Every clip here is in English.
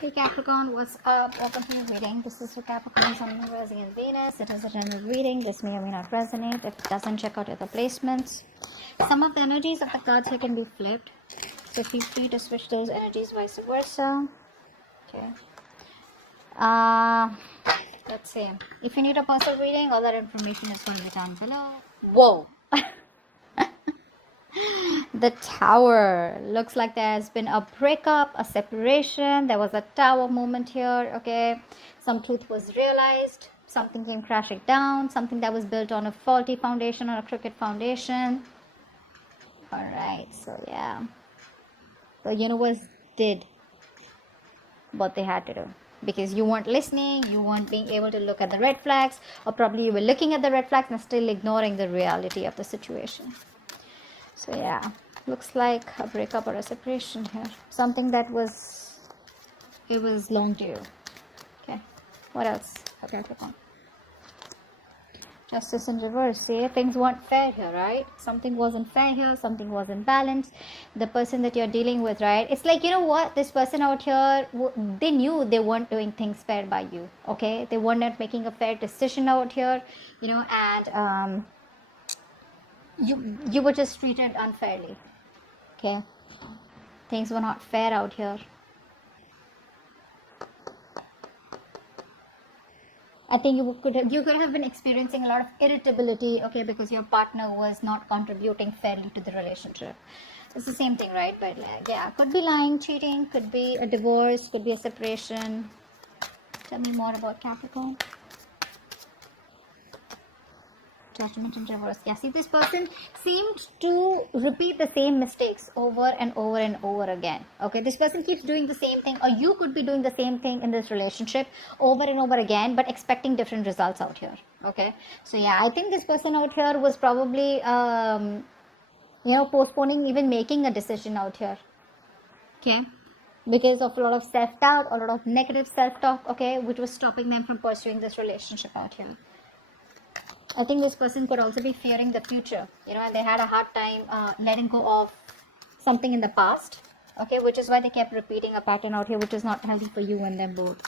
Hey Capricorn, what's up? Welcome to your reading. This is for Capricorn, Sun, Moon, Rising, and Venus. It is a general reading. This may or may not resonate. If it doesn't, check out other placements. Some of the energies of the cards here can be flipped, so feel free to switch those energies, vice versa. Okay. Let's see. If you need a personal reading, all that information is going to be down below. Whoa! The Tower. Looks like there's been a breakup, a separation. There was a tower moment here. Okay, some truth was realized, something came crashing down, something that was built on a faulty foundation or a crooked foundation. All right, so yeah, the universe did what they had to do, because you weren't listening, you weren't being able to look at the red flags, or probably you were looking at the red flags and still ignoring the reality of the situation. So yeah, looks like a breakup or a separation here. Something that was long due. Okay, what else? Okay, click on. Justice in reverse. See, things weren't fair here, right? Something wasn't fair here, something wasn't balanced. The person that you're dealing with, right? It's like, you know what? This person out here, they knew they weren't doing things fair by you, okay? They were not making a fair decision out here, you know, and you were just treated unfairly. Okay, things were not fair out here. I think you could have been experiencing a lot of irritability, okay, because your partner was not contributing fairly to the relationship. It's the same thing, right? But yeah, could be lying, cheating, could be a divorce, could be a separation. Tell me more about Capricorn. Judgment in reverse. Yeah, see, this person seemed to repeat the same mistakes over and over and over again. Okay, this person keeps doing the same thing, or you could be doing the same thing in this relationship over and over again, but expecting different results out here. Okay, so yeah, I think this person out here was probably you know, postponing even making a decision out here. Okay, because of a lot of self-doubt, a lot of negative self-talk, okay, which was stopping them from pursuing this relationship out here. I think this person could also be fearing the future, you know, and they had a hard time letting go of something in the past, okay, which is why they kept repeating a pattern out here, which is not healthy for you and them both.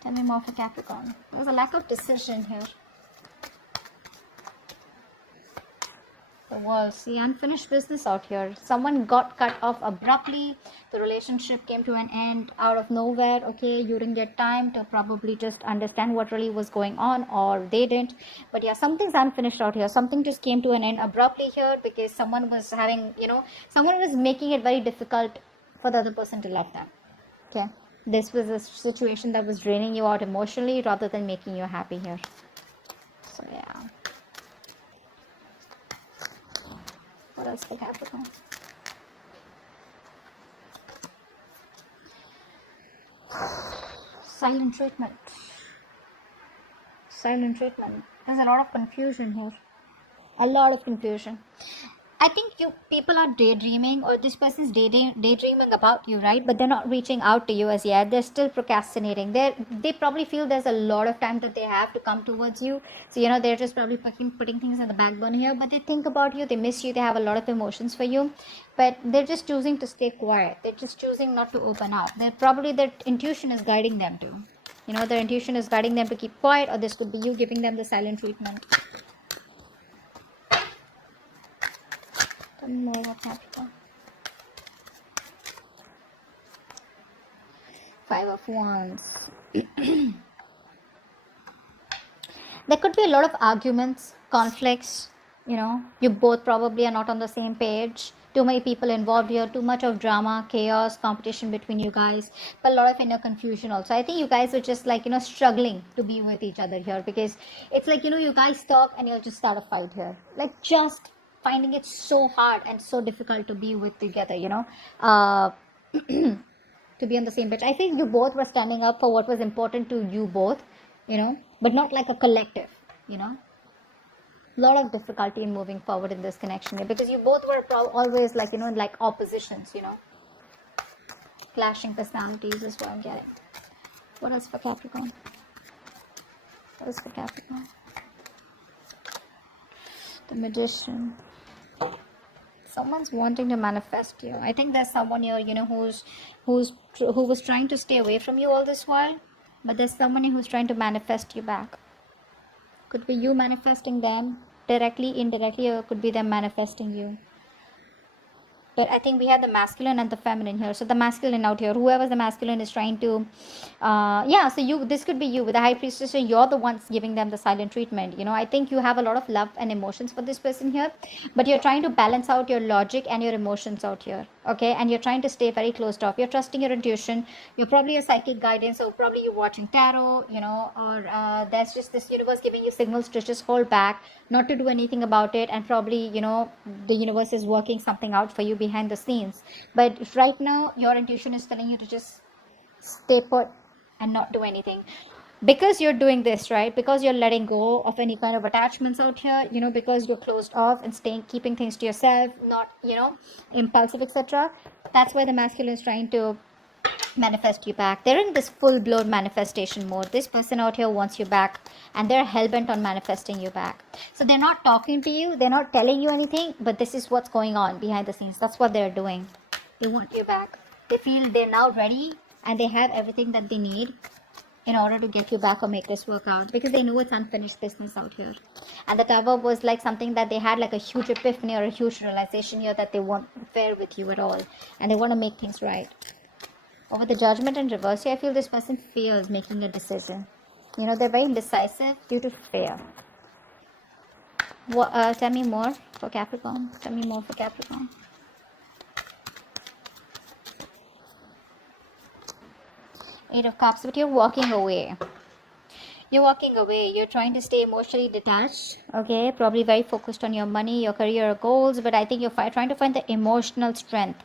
Tell me more for Capricorn. There's a lack of decision here. The World. See, unfinished business out here. Someone got cut off abruptly. The relationship came to an end out of nowhere. Okay, you didn't get time to probably just understand what really was going on, or they didn't. But yeah, something's unfinished out here. Something just came to an end abruptly here because someone was having, you know, someone was making it very difficult for the other person to love them. Okay, this was a situation that was draining you out emotionally rather than making you happy here. So yeah. What else for Capricorn? Silent treatment. Silent treatment. There's a lot of confusion here. A lot of confusion. I think you people are daydreaming, or this person's daydreaming about you, right? But they're not reaching out to you as yet. They're still procrastinating. They probably feel there's a lot of time that they have to come towards you. So, you know, they're just probably putting things in the back burner here. But they think about you. They miss you. They have a lot of emotions for you. But they're just choosing to stay quiet. They're just choosing not to open up. Their intuition is guiding them to. You know, their intuition is guiding them to keep quiet, or this could be you giving them the silent treatment. More about Capricorn. 5 of Wands. There could be a lot of arguments, conflicts, you know, you both probably are not on the same page. Too many people involved here, too much of drama, chaos, competition between you guys, but a lot of inner confusion also. I think you guys were just like, you know, struggling to be with each other here, because it's like, you know, you guys talk and you'll just start a fight here. Like, just finding it so hard and so difficult to be with together, you know, to be on the same page. I think you both were standing up for what was important to you both, you know, but not like a collective, you know. A lot of difficulty in moving forward in this connection here, because you both were always like, you know, like oppositions, you know. Clashing personalities is what I'm getting. What else for Capricorn? What else for Capricorn? The Magician. Someone's wanting to manifest you. I think there's someone here, who was trying to stay away from you all this while, but there's someone who's trying to manifest you back. Could be you manifesting them directly, indirectly, or could be them manifesting you. But I think we have the masculine and the feminine here. So the masculine out here, whoever the masculine is trying to, so this could be you with the high priestess. So you're the ones giving them the silent treatment. I think you have a lot of love and emotions for this person here, but you're trying to balance out your logic and your emotions out here. Okay, and you're trying to stay very closed off. You're trusting your intuition. You're probably a psychic guidance, or probably you're watching tarot, or there's just this universe giving you signals to just hold back, not to do anything about it, and probably, the universe is working something out for you behind the scenes. But right now, your intuition is telling you to just stay put and not do anything. Because you're doing this, right? Because you're letting go of any kind of attachments out here, because you're closed off and keeping things to yourself, not, impulsive, etc. That's why the masculine is trying to manifest you back. They're in this full-blown manifestation mode. This person out here wants you back, and they're hell-bent on manifesting you back. So they're not talking to you, they're not telling you anything, but this is what's going on behind the scenes. That's what they're doing. They want you back. They feel they're now ready, and they have everything that they need in order to get you back or make this work out, because they know it's unfinished business out here. And the Tower was like something that they had like a huge epiphany or a huge realization here that they won't fair with you at all, and they want to make things right. Over the Judgment in reverse here, I feel this person fears making a decision. They're very indecisive due to fear. Tell me more for Capricorn. Tell me more for Capricorn. Eight of Cups, but you're walking away. You're walking away. You're trying to stay emotionally detached. Okay, probably very focused on your money, your career goals, but I think you're trying to find the emotional strength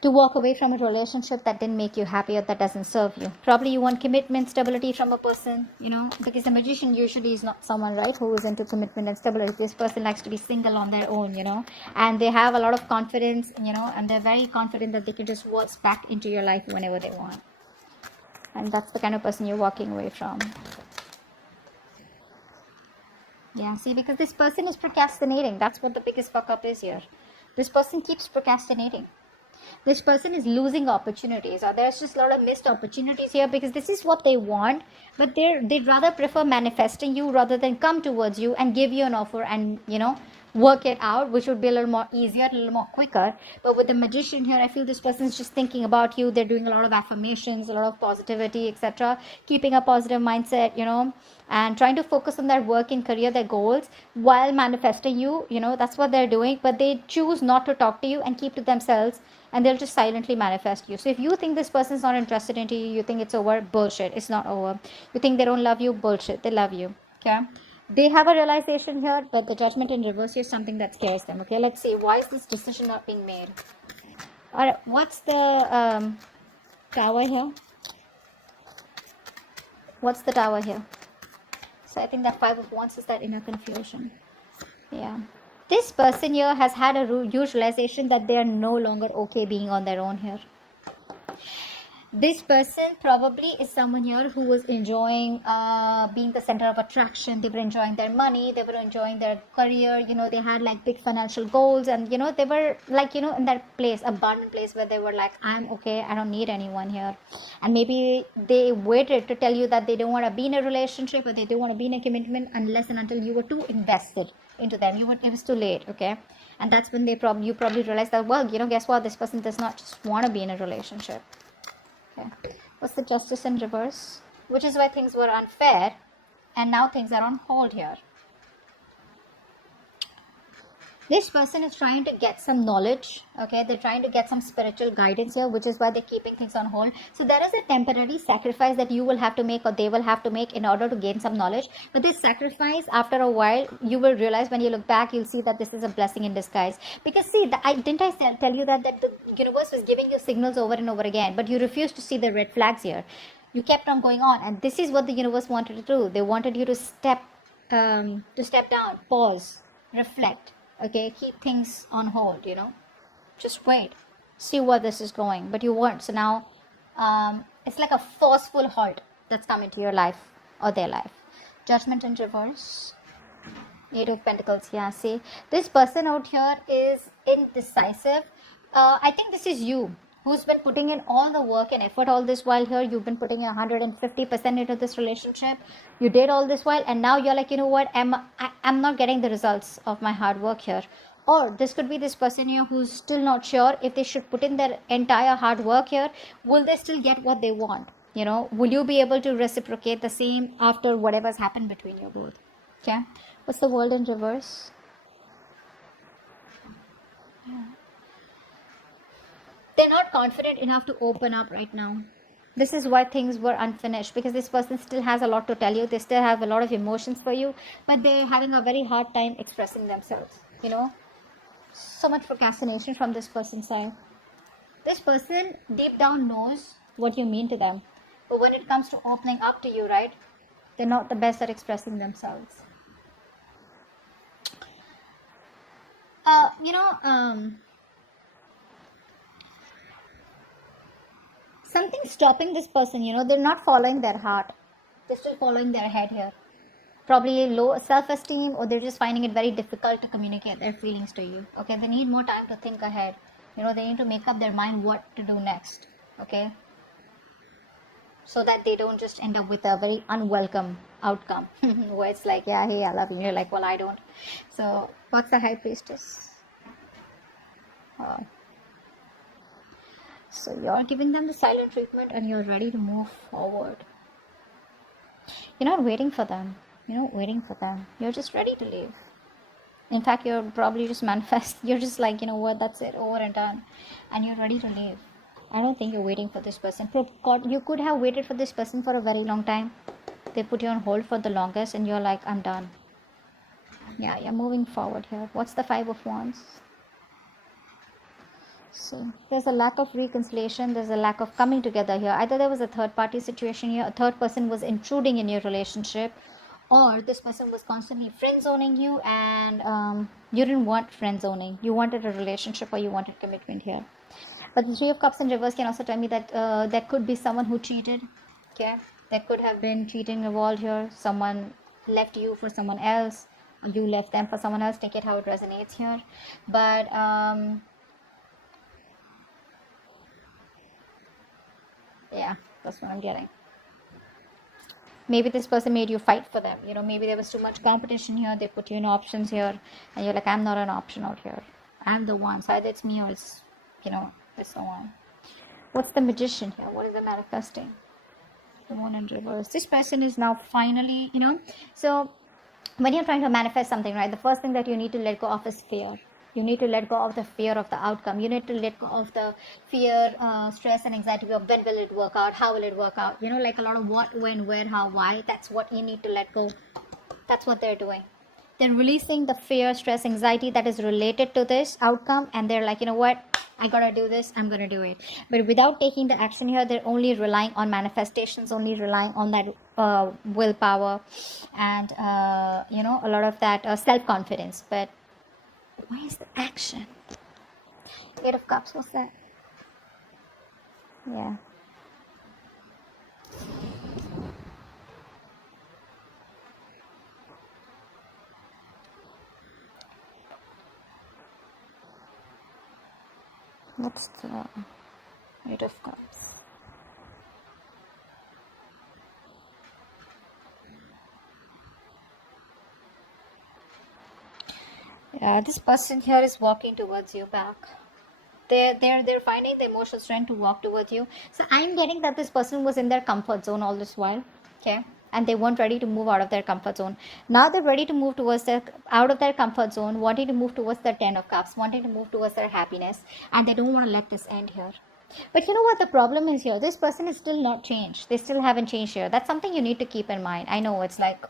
to walk away from a relationship that didn't make you happy or that doesn't serve you. Probably you want commitment, stability from a person, because the magician usually is not someone, right, who is into commitment and stability. This person likes to be single on their own, and they have a lot of confidence, and they're very confident that they can just waltz back into your life whenever they want. And that's the kind of person you're walking away from. Yeah, see, because this person is procrastinating. That's what the biggest fuck up is here. This person keeps procrastinating. This person is losing opportunities, or there's just a lot of missed opportunities here, because this is what they want, but they'd rather prefer manifesting you rather than come towards you and give you an offer and, work it out, which would be a little more easier, a little more quicker. But with the magician here, I feel this person is just thinking about you. They're doing a lot of affirmations, a lot of positivity, etc., keeping a positive mindset, and trying to focus on their work and career, their goals, while manifesting you. That's what they're doing, but they choose not to talk to you and keep to themselves, and they'll just silently manifest you. So if you think this person's not interested in you, you think it's over, bullshit. It's not over. You think they don't love you, bullshit. They love you. Okay, they have a realization here, but the Judgment in reverse is something that scares them. Okay, let's see, why is this decision not being made? All right, what's the Tower here? What's the Tower here? So I think that Five of Wands is that inner confusion. Yeah, this person here has had a huge realization that they are no longer okay being on their own here. This person probably is someone here who was enjoying being the center of attraction. They were enjoying their money, they were enjoying their career, they had like big financial goals, and they were like, in that place, abundant place where they were like, I'm okay, I don't need anyone here. And maybe they waited to tell you that they don't want to be in a relationship, or they don't want to be in a commitment unless and until you were too invested into them. It was too late. Okay, and that's when you probably realized that, well, guess what, this person does not just want to be in a relationship. Okay. What's the Justice in reverse? Which is why things were unfair, and now things are on hold here. This person is trying to get some knowledge. Okay, they're trying to get some spiritual guidance here, which is why they're keeping things on hold. So there is a temporary sacrifice that you will have to make, or they will have to make, in order to gain some knowledge. But this sacrifice, after a while, you will realize, when you look back, you'll see that this is a blessing in disguise. Because see, didn't I tell you that the universe was giving you signals over and over again, but you refused to see the red flags here. You kept on going on, and this is what the universe wanted to do. They wanted you to step down, pause, reflect. Okay, keep things on hold, just wait, see where this is going, but you weren't. So now it's like a forceful halt that's come into your life or their life. Judgment in reverse. Eight of Pentacles. Yeah, see, this person out here is indecisive. I think this is you who's been putting in all the work and effort all this while here. You've been putting 150% into this relationship. You did all this while, and now you're like, you know what? I'm not getting the results of my hard work here. Or this could be this person here who's still not sure if they should put in their entire hard work here. Will they still get what they want? You know, will you be able to reciprocate the same after whatever's happened between you both? Okay. What's the world in reverse? They're not confident enough to open up right now. This is why things were unfinished, because this person still has a lot to tell you. They still have a lot of emotions for you, but they're having a very hard time expressing themselves, you know. So much procrastination from this person's side. This person deep down knows what you mean to them, but when it comes to opening up to you, right, they're not the best at expressing themselves. Something's stopping this person, you know. They're not following their heart. They're still following their head here. Probably low self-esteem, or they're just finding it very difficult to communicate their feelings to you. Okay, they need more time to think ahead. You know, they need to make up their mind what to do next. Okay, so that they don't just end up with a very unwelcome outcome where it's like, yeah, hey, I love you. You're like, well, I don't. So what's the High Priestess? So you're giving them the silent treatment and you're ready to move forward. You're not waiting for them. You're not waiting for them. You're just ready to leave. In fact, you're probably just manifest. You're just like, you know what, that's it, over and done. And you're ready to leave. I don't think you're waiting for this person. You could have waited for this person for a very long time. They put you on hold for the longest and you're like, I'm done. Yeah, you're moving forward here. What's the Five of Wands? So there's a lack of reconciliation. There's a lack of coming together here. Either there was a third party situation here. A third person was intruding in your relationship. Or this person was constantly friend zoning you, and you didn't want friend zoning. You wanted a relationship, or you wanted commitment here. But the Three of Cups in reverse can also tell me that there could be someone who cheated. Okay, there could have been cheating involved here. Someone left you for someone else, or you left them for someone else. Take it how it resonates here. But yeah, that's what I'm getting. Maybe this person made you fight for them. You know, maybe there was too much competition here. They put you in options here. And you're like, I'm not an option out here. I'm the one. So either it's me or it's, you know, it's the one. What's the Magician here? What is the manifesting? The Moon in reverse. This person is now finally, you know. So when you're trying to manifest something, right, the first thing that you need to let go of is fear. You need to let go of the fear of the outcome. You need to let go of the fear, stress and anxiety of when will it work out, how will it work out. You know, like a lot of what, when, where, how, why. That's what you need to let go. That's what they're doing. They're releasing the fear, stress, anxiety that is related to this outcome. And they're like, you know what, I gotta do this, I'm gonna do it. But without taking the action here, they're only relying on manifestations, only relying on that willpower and, you know, a lot of that self-confidence. But why is the action? Eight of Cups, what's that? Yeah. What's the Eight of Cups? Yeah, this person here is walking towards you back. They're finding the emotional strength to walk towards you. So I'm getting that this person was in their comfort zone all this while. Okay. And they weren't ready to move out of their comfort zone. Now they're ready to move towards out of their comfort zone, wanting to move towards their Ten of Cups, wanting to move towards their happiness. And they don't want to let this end here. But you know what the problem is here? This person is still not changed. They still haven't changed here. That's something you need to keep in mind. I know it's like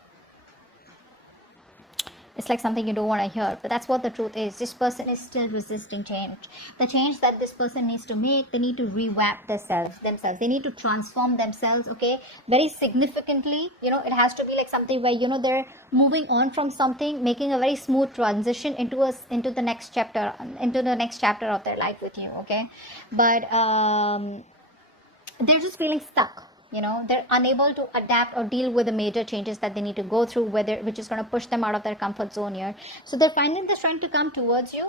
something you don't want to hear, but that's what the truth is. This person is still resisting change. The change that this person needs to make, they need to revamp themselves. They need to transform themselves, okay, very significantly. You know, it has to be like something where, you know, they're moving on from something, making a very smooth transition into the next chapter, of their life with you, okay. But they're just feeling stuck. You know, they're unable to adapt or deal with the major changes that they need to go through, which is going to push them out of their comfort zone here. So they're finding the strength to come towards you,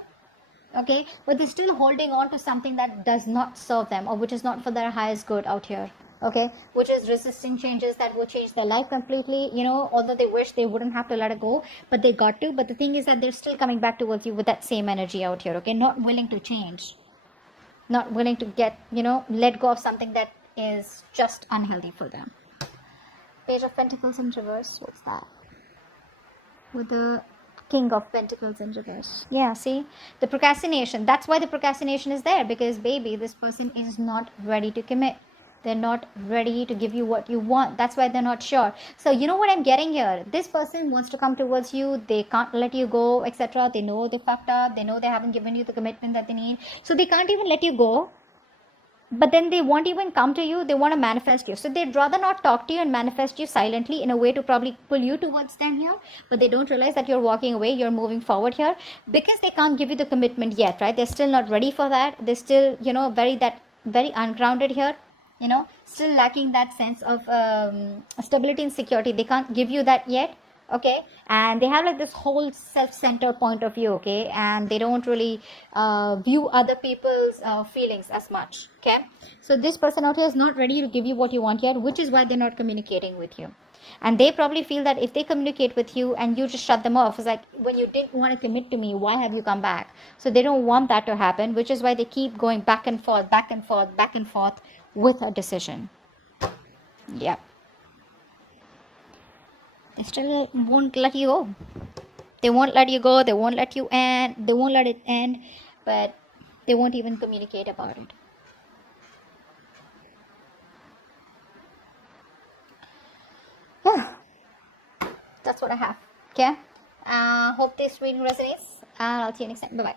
okay, but they're still holding on to something that does not serve them, or which is not for their highest good out here, okay, which is resisting changes that will change their life completely. You know, although they wish they wouldn't have to let it go, but they got to. But the thing is that they're still coming back towards you with that same energy out here, okay, not willing to change, not willing to get, you know, let go of something that is just unhealthy for them. Page of Pentacles in reverse. What's that? With the King of Pentacles in reverse. Yeah, see, the procrastination. That's why the procrastination is there, because baby, this person is not ready to commit. They're not ready to give you what you want. That's why they're not sure. So you know what I'm getting here? This person wants to come towards you. They can't let you go, etc. They know they fucked up. They know they haven't given you the commitment that they need. So they can't even let you go. But then they won't even come to you. They want to manifest you. So they'd rather not talk to you and manifest you silently in a way to probably pull you towards them here. But they don't realize that you're walking away, you're moving forward here, because they can't give you the commitment yet, right? They're still not ready for that. They're still, you know, very ungrounded here, you know, still lacking that sense of stability and security. They can't give you that yet. Okay, and they have like this whole self-centered point of view, okay, and they don't really view other people's feelings as much. Okay, so this person out here is not ready to give you what you want yet, which is why they're not communicating with you. And they probably feel that if they communicate with you and you just shut them off, it's like, when you didn't want to commit to me, why have you come back? So they don't want that to happen, which is why they keep going back and forth, back and forth, back and forth with a decision. Yeah. They still won't let you go. They won't let you go. They won't let you end. They won't let it end. But they won't even communicate about it. Yeah. That's what I have. Okay. Hope this reading resonates. And I'll see you next time. Bye-bye.